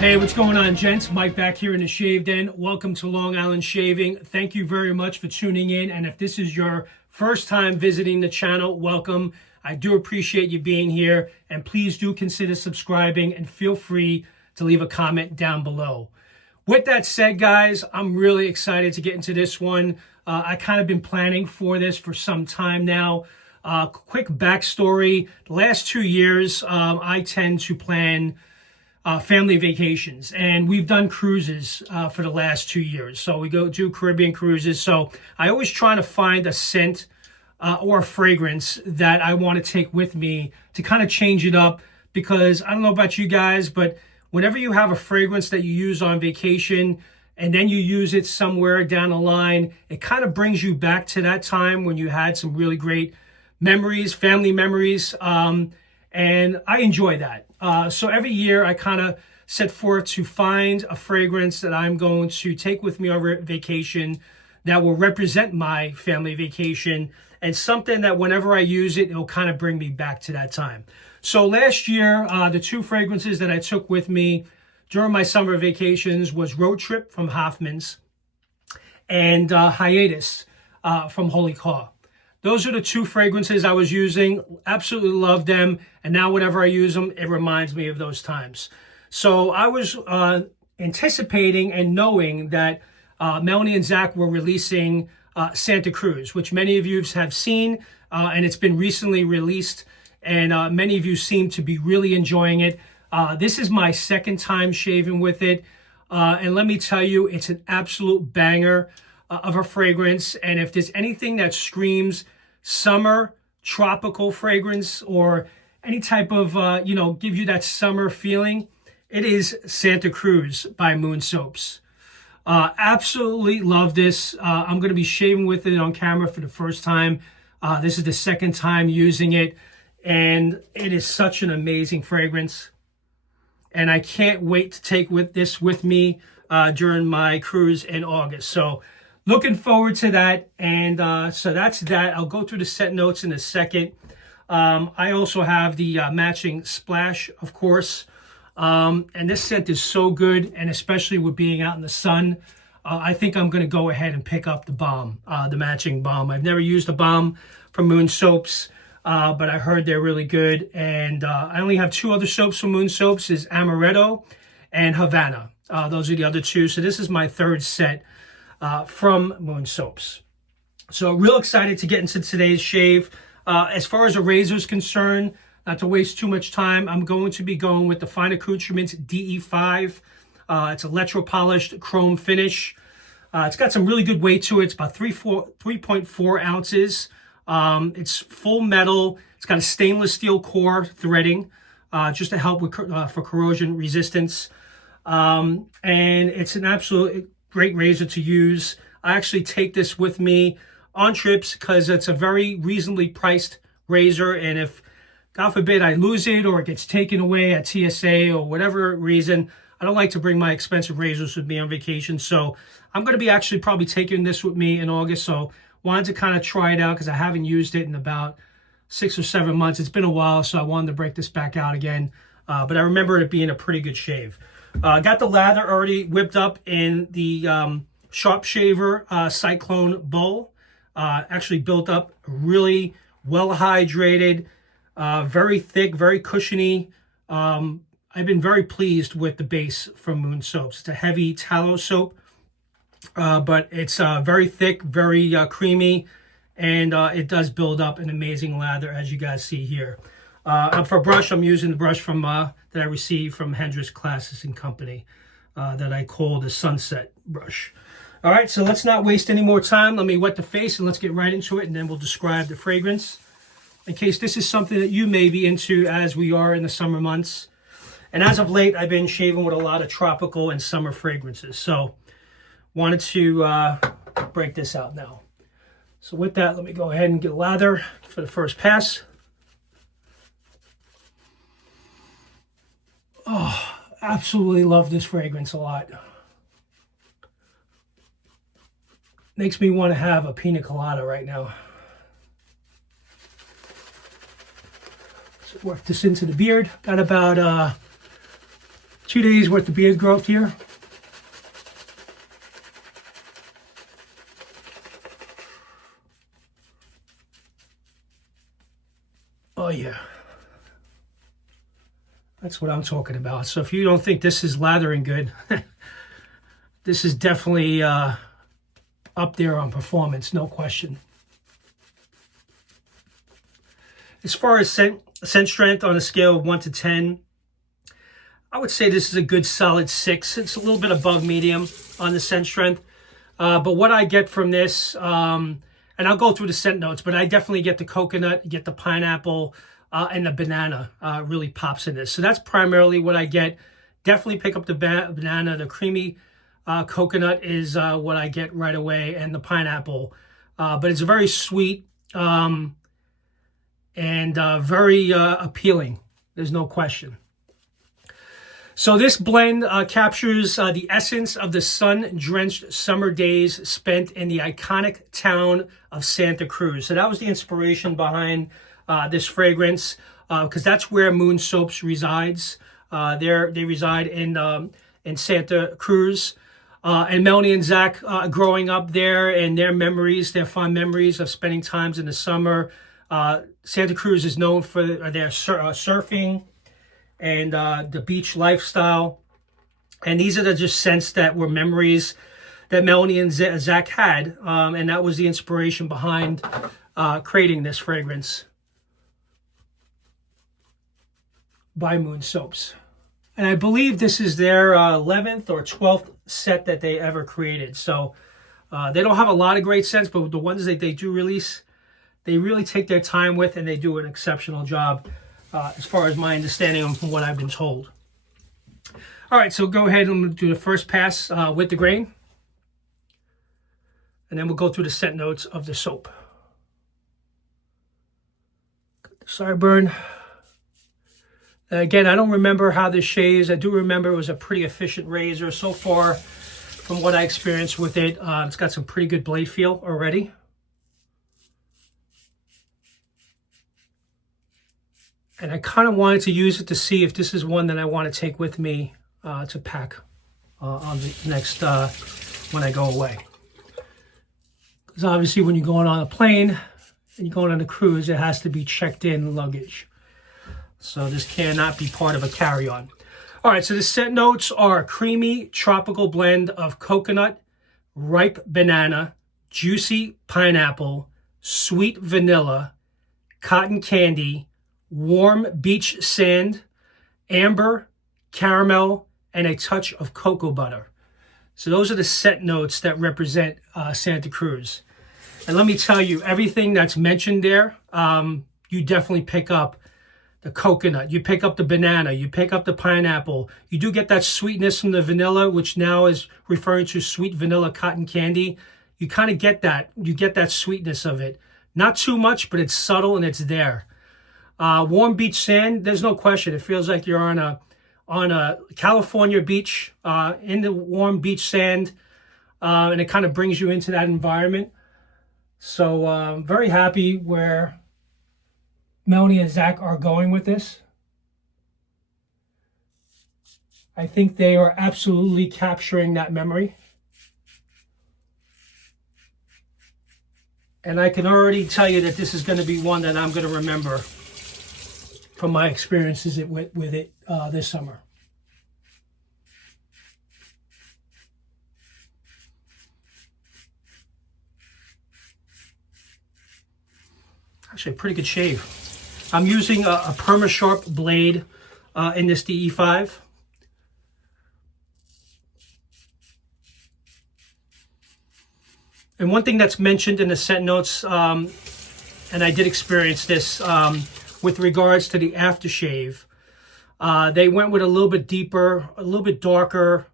Hey, what's going on, gents? Mike back here in the Shave Den. Welcome to Long Island Shaving. Thank you very much for tuning in. And if this is your first time visiting the channel, welcome. I do appreciate you being here. And please do consider subscribing and feel free to leave a comment down below. With that said, guys, I'm really excited to get into this one. I kind of been planning for this for some time now. Quick backstory. The last 2 years, I tend to plan family vacations, and we've done cruises for the last 2 years. So we go do Caribbean cruises. So I always try to find a scent or a fragrance that I want to take with me to kind of change it up, because I don't know about you guys, but whenever you have a fragrance that you use on vacation and then you use it somewhere down the line, it kind of brings you back to that time when you had some really great memories, family memories, and I enjoy that. So every year I kind of set forth to find a fragrance that I'm going to take with me on vacation that will represent my family vacation, and something that whenever I use it, it'll kind of bring me back to that time. So last year, the 2 fragrances that I took with me during my summer vacations was Road Trip from Hoffman's and Hiatus from Holy Car. Those are the 2 fragrances I was using. Absolutely love them. And now whenever I use them, it reminds me of those times. So I was anticipating and knowing that Melanie and Zach were releasing Santa Cruz, which many of you have seen, and it's been recently released. And many of you seem to be really enjoying it. This is my second time shaving with it. And let me tell you, it's an absolute banger of a fragrance. And if there's anything that screams summer tropical fragrance or any type of give you that summer feeling, it is Santa Cruz by Moon Soaps. Absolutely love this. I'm going to be shaving with it on camera for the first time. This is the second time using it, and it is such an amazing fragrance, and I can't wait to take this with me during my cruise in August. So looking forward to that. And so that's that. I'll go through the set notes in a second. I also have the matching splash, of course. And this scent is so good, and especially with being out in the sun, I think I'm going to go ahead and pick up the balm, the matching balm. I've never used a balm from Moon Soaps, but I heard they're really good. And I only have 2 other soaps from Moon Soaps, is Amaretto and Havana. Those are the other 2. So this is my 3rd set from Moon Soaps. So real excited to get into today's shave. As far as a razor is concerned, not to waste too much time, I'm going to be going with the Fine Accoutrements DE5. It's electro-polished chrome finish. It's got some really good weight to it. It's about 3.4 ounces. It's full metal. It's got a stainless steel core threading, just to help with for corrosion resistance. And it's an absolute great razor to use. I actually take this with me on trips because it's a very reasonably priced razor, and if God forbid I lose it or it gets taken away at TSA or whatever reason, I don't like to bring my expensive razors with me on vacation. So I'm going to be actually probably taking this with me in August. So wanted to kind of try it out because I haven't used it in about 6 or 7 months. It's been a while, so I wanted to break this back out again. But I remember it being a pretty good shave. Got the lather already whipped up in the Sharp Shaver Cyclone bowl. Actually built up really well hydrated, very thick, very cushiony. I've been very pleased with the base from Moon Soaps. It's a heavy tallow soap, but it's very thick, very creamy, and it does build up an amazing lather, as you guys see here. For brush, I'm using the brush from that I received from Hendrix Classes and Company that I call the Sunset brush. All right, so let's not waste any more time. Let me wet the face and let's get right into it, and then we'll describe the fragrance in case this is something that you may be into as we are in the summer months. And as of late, I've been shaving with a lot of tropical and summer fragrances. So wanted to break this out now. So with that, let me go ahead and get lather for the first pass. Oh, absolutely love this fragrance a lot. Makes me want to have a pina colada right now. So work this into the beard. Got about 2 days worth of beard growth here. Oh yeah. That's what I'm talking about. So if you don't think this is lathering good, this is definitely up there on performance, no question. As far as scent strength on a scale of 1 to 10, I would say this is a good solid 6. It's a little bit above medium on the scent strength. But what I get from this, and I'll go through the scent notes, but I definitely get the coconut, get the pineapple, and the banana really pops in this. So that's primarily what I get. Definitely pick up the banana. The creamy coconut is what I get right away, and the pineapple. But it's very sweet and very appealing. There's no question. So this blend captures the essence of the sun-drenched summer days spent in the iconic town of Santa Cruz. So that was the inspiration behind this fragrance, because that's where Moon Soaps resides. They reside in Santa Cruz. And Melanie and Zach growing up there, and their memories, their fond memories of spending times in the summer. Santa Cruz is known for their surfing and the beach lifestyle. And these are just scents that were memories that Melanie and Zach had. And that was the inspiration behind creating this fragrance by Moon Soaps. And I believe this is their 11th or 12th set that they ever created. So they don't have a lot of great scents, but the ones that they do release, they really take their time with, and they do an exceptional job as far as my understanding and from what I've been told. All right, so go ahead and do the first pass with the grain. And then we'll go through the scent notes of the soap. Got the sideburn. Again, I don't remember how this shaves. I do remember it was a pretty efficient razor. So far, from what I experienced with it, it's got some pretty good blade feel already. And I kind of wanted to use it to see if this is one that I want to take with me to pack on the next, when I go away. Because obviously when you're going on a plane and you're going on a cruise, it has to be checked in luggage. So this cannot be part of a carry-on. All right, so the scent notes are a creamy tropical blend of coconut, ripe banana, juicy pineapple, sweet vanilla, cotton candy, warm beach sand, amber, caramel, and a touch of cocoa butter. So those are the scent notes that represent Santa Cruz. And let me tell you, everything that's mentioned there, you definitely pick up the coconut, you pick up the banana, you pick up the pineapple. You do get that sweetness from the vanilla, which now is referring to sweet vanilla cotton candy. You kind of get that. You get that sweetness of it. Not too much, but it's subtle and it's there. Warm beach sand, there's no question. It feels like you're on a California beach in the warm beach sand, and it kind of brings you into that environment. So I'm very happy where Melanie and Zach are going with this. I think they are absolutely capturing that memory. And I can already tell you that this is going to be one that I'm going to remember from my experiences with it this summer. Actually, a pretty good shave. I'm using a PermaSharp blade in this DE5. And one thing that's mentioned in the scent notes, and I did experience this with regards to the aftershave, they went with a little bit deeper, a little bit darker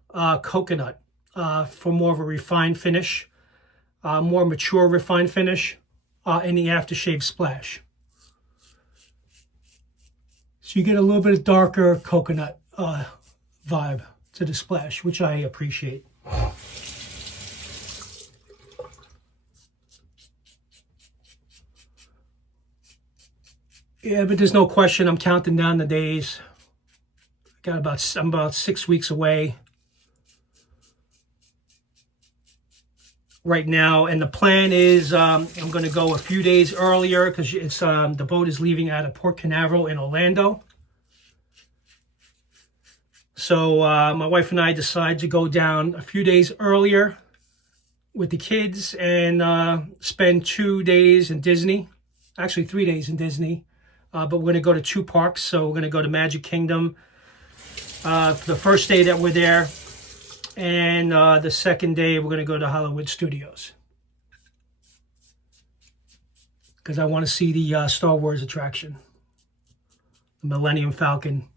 coconut for more of a refined finish, more mature refined finish in the Aftershave Splash. So you get a little bit of darker coconut vibe to the splash, which I appreciate. Yeah, but there's no question I'm counting down the days. I'm about 6 weeks away right now, and the plan is I'm going to go a few days earlier because it's the boat is leaving out of Port Canaveral in Orlando. So my wife and I decided to go down a few days earlier with the kids and spend 2 days in Disney. Actually 3 days in Disney, but we're going to go to 2 parks. So we're going to go to Magic Kingdom for the first day that we're there, and the second day we're going to go to Hollywood Studios because I want to see the Star Wars attraction, the Millennium Falcon.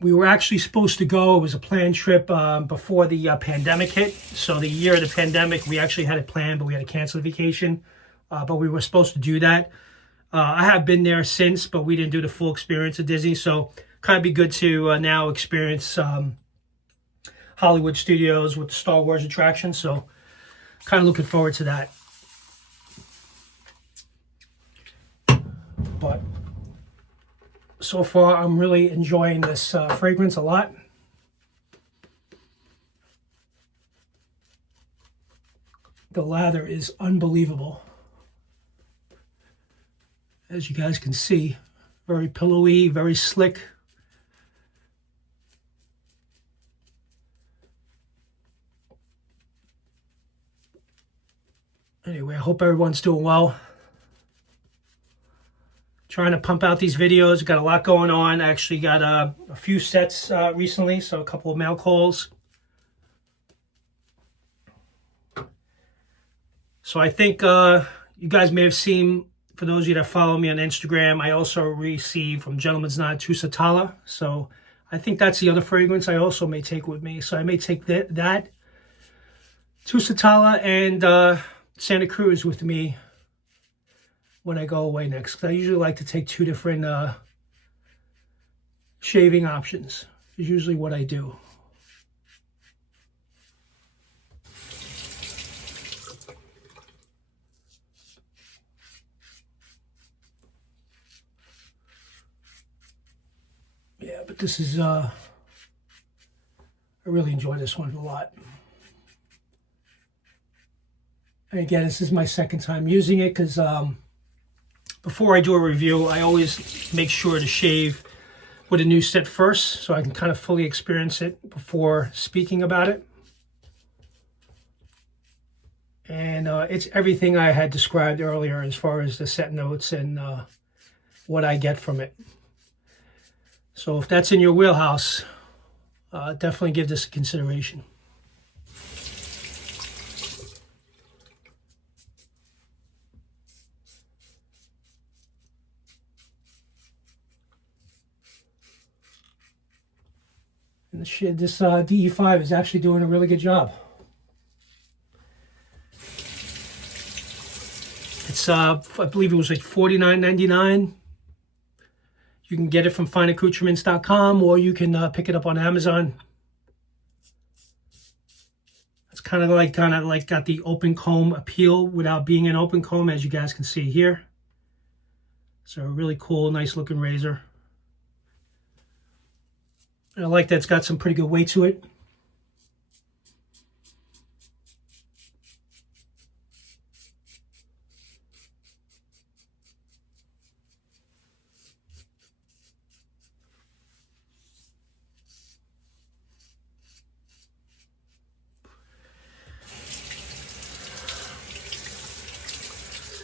We were actually supposed to go. It was a planned trip before the pandemic hit. So the year of the pandemic, we actually had it planned, but we had to cancel the vacation. But we were supposed to do that. I have been there since, but we didn't do the full experience of Disney. So kind of be good to now experience Hollywood Studios with the Star Wars attraction. So kind of looking forward to that. But so far, I'm really enjoying this fragrance a lot. The lather is unbelievable. As you guys can see, very pillowy, very slick. Anyway, I hope everyone's doing well. Trying to pump out these videos. Got a lot going on. I actually got a few sets recently, so a couple of mail calls. So I think you guys may have seen, for those of you that follow me on Instagram, I also received from Gentleman's Nod Tusitala. So I think that's the other fragrance I also may take with me. So I may take that Tusitala and Santa Cruz with me when I go away next. I usually like to take 2 different shaving options. Is usually what I do. Yeah, but this is, I really enjoy this one a lot. And again, this is my second time using it because before I do a review, I always make sure to shave with a new set first so I can kind of fully experience it before speaking about it. And it's everything I had described earlier as far as the set notes and what I get from it. So if that's in your wheelhouse, definitely give this a consideration. And this DE5 is actually doing a really good job. It's I believe it was like $49.99. You can get it from fineaccoutrements.com, or you can pick it up on Amazon. It's kind of like got the open comb appeal without being an open comb, as you guys can see here. So a really cool, nice looking razor. And I like that it's got some pretty good weight to it.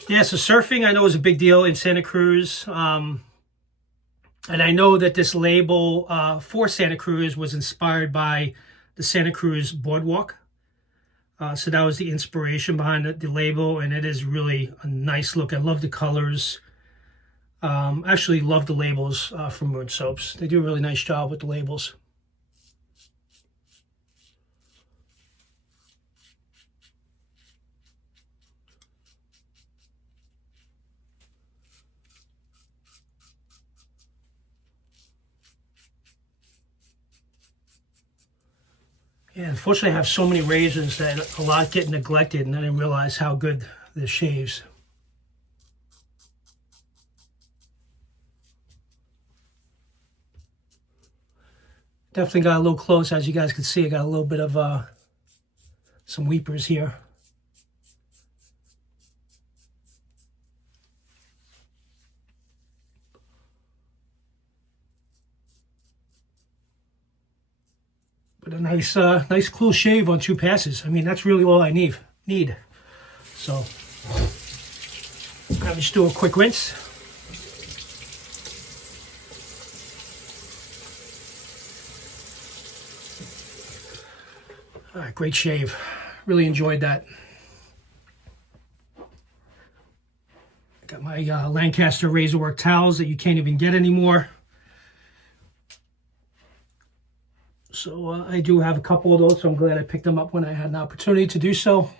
Yeah, so surfing I know is a big deal in Santa Cruz. And I know that this label for Santa Cruz was inspired by the Santa Cruz Boardwalk. So that was the inspiration behind the label, and it is really a nice look. I love the colors. Actually love the labels from Moon Soaps. They do a really nice job with the labels. Yeah, unfortunately I have so many razors that a lot get neglected, and I didn't realize how good this shaves. Definitely got a little close. As you guys can see, I got a little bit of some weepers here. But a nice, nice cool shave on 2 passes. I mean, that's really all I need. So, I'll just do a quick rinse. All right, great shave. Really enjoyed that. Got my Lancaster Razorwork towels that you can't even get anymore. So I do have a couple of those, so I'm glad I picked them up when I had an opportunity to do so.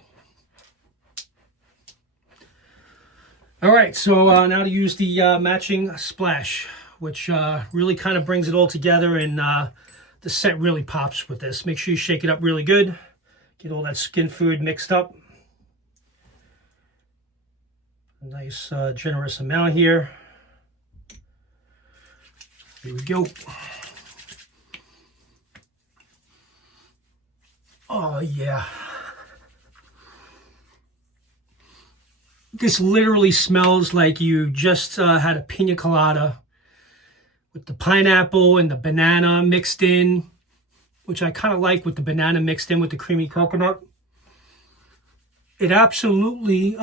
All right, so now to use the matching splash, which really kind of brings it all together, and the scent really pops with this. Make sure you shake it up really good. Get all that skin food mixed up. A nice generous amount here. Here we go. Oh, yeah. This literally smells like you just had a pina colada with the pineapple and the banana mixed in, which I kind of like with the banana mixed in with the creamy coconut. It absolutely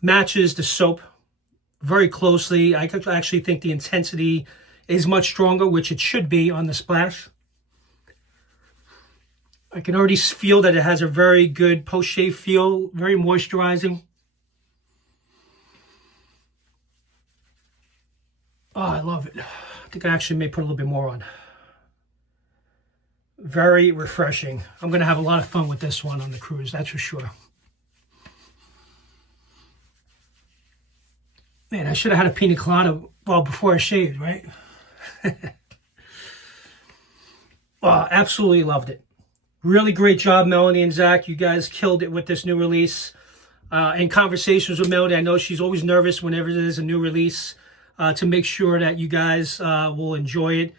matches the soap very closely. I actually think the intensity is much stronger, which it should be on the splash. I can already feel that it has a very good post-shave feel, very moisturizing. Oh, I love it. I think I actually may put a little bit more on. Very refreshing. I'm going to have a lot of fun with this one on the cruise, that's for sure. Man, I should have had a pina colada well before I shaved, right? Oh, absolutely loved it. Really great job, Melanie and Zach. You guys killed it with this new release. In conversations with Melanie, I know she's always nervous whenever there's a new release to make sure that you guys will enjoy it.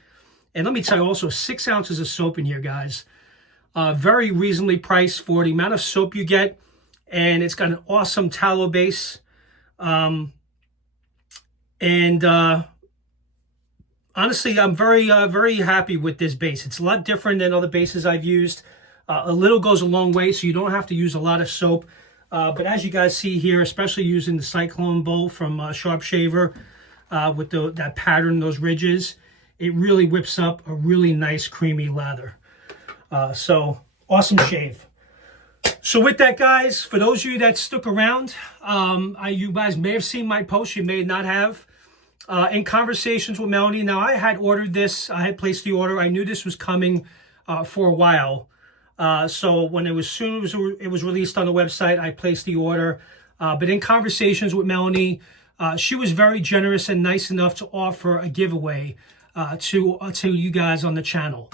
And let me tell you also, 6 ounces of soap in here, guys. Very reasonably priced for the amount of soap you get. And it's got an awesome tallow base. Honestly, I'm very happy with this base. It's a lot different than other bases I've used. A little goes a long way, so you don't have to use a lot of soap. But as you guys see here, especially using the Cyclone Bowl from Sharp Shaver with that pattern, those ridges, it really whips up a really nice creamy lather. So awesome shave. So with that, guys, for those of you that stuck around, you guys may have seen my post, you may not have. In conversations with Melanie, now I had ordered this, I had placed the order, I knew this was coming for a while. So when it was soon as it was released on the website, I placed the order. But in conversations with Melanie, she was very generous and nice enough to offer a giveaway to you guys on the channel.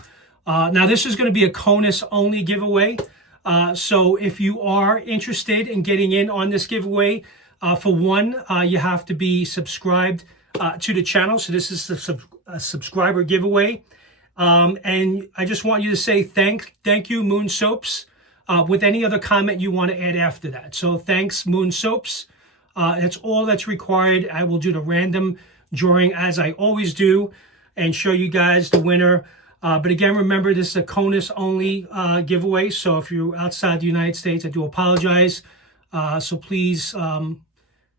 Now this is going to be a CONUS only giveaway. So if you are interested in getting in on this giveaway, for one, you have to be subscribed to the channel. So this is a subscriber giveaway. And I just want you to say thank you, Moon Soaps, with any other comment you want to add after that. So thanks, Moon Soaps. That's all that's required. I will do the random drawing as I always do and show you guys the winner. But again, remember, this is a CONUS only giveaway. So if you're outside the United States, I do apologize. So please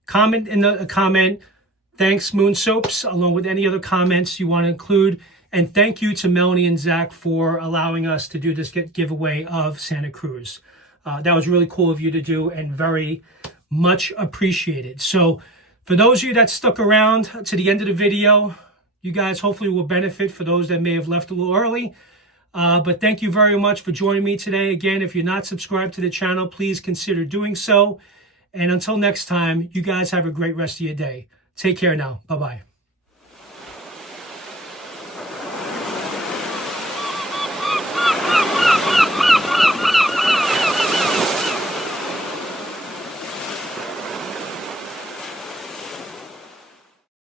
comment in the comment. Thanks, Moon Soaps, along with any other comments you want to include. And thank you to Melanie and Zach for allowing us to do this giveaway of Santa Cruz. That was really cool of you to do and very much appreciated. So for those of you that stuck around to the end of the video, you guys hopefully will benefit. For those that may have left a little early. But thank you very much for joining me today. Again, if you're not subscribed to the channel, please consider doing so. And until next time, you guys have a great rest of your day. Take care now. Bye-bye.